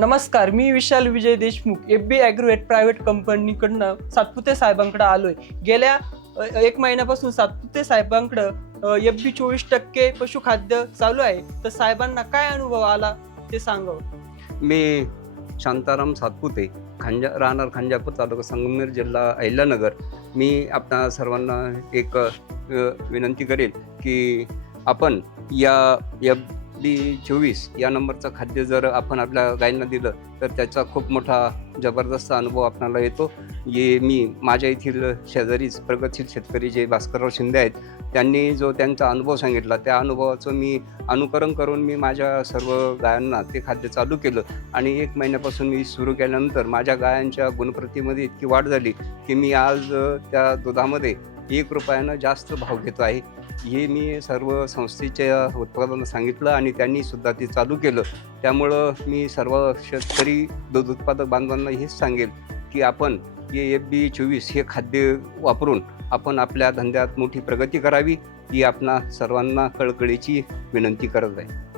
नमस्कार, मी Vishal Vijay Deshmukh FB Agrovet private कंपनीकडनं सातपुते साहेबांकडे आलोय। गेल्या 1 महिन्यापासून सातपुते साहेबांकडं FB 24% पशुखाद्य चालू आहे। तर साहेबांना काय अनुभव आला ते सांगावं। मी शांताराम सातपुते, राहणार खंजापूर, तालुका संगमनेर, जिल्हा अहिल्यानगर। मी आपणा सर्वांना एक विनंती करेल की आपण या FB 24 या नंबरचं खाद्य जर आपण आपल्या गायींना दिलं तर त्याचा खूप मोठा जबरदस्त अनुभव आपल्याला येतो। मी माझ्या येथील शेजारीच प्रगतशील शेतकरी जे भास्करराव शिंदे आहेत, त्यांनी जो त्यांचा अनुभव सांगितला, त्या अनुभवाचं मी अनुकरण करून मी माझ्या सर्व गायांना ते खाद्य चालू केलं आणि 1 महिन्यापासून मी सुरू केल्यानंतर माझ्या गायांच्या गुणप्रतीमध्ये इतकी वाढ झाली की मी आज त्या दुधामध्ये 1 रुपयानं जास्त भाव घेतो आहे। हे मी सर्व संस्थेच्या उत्पादनांना सांगितलं आणि त्यांनी सुद्धा ते चालू केलं। त्यामुळं मी सर्व शेतकरी दूध उत्पादक बांधवांना हेच सांगेल की आपण हे FB 24 हे खाद्य वापरून आपण आपल्या धंद्यात मोठी प्रगती करावी, ही आपणा सर्वांना कळकळीची विनंती करत आहे।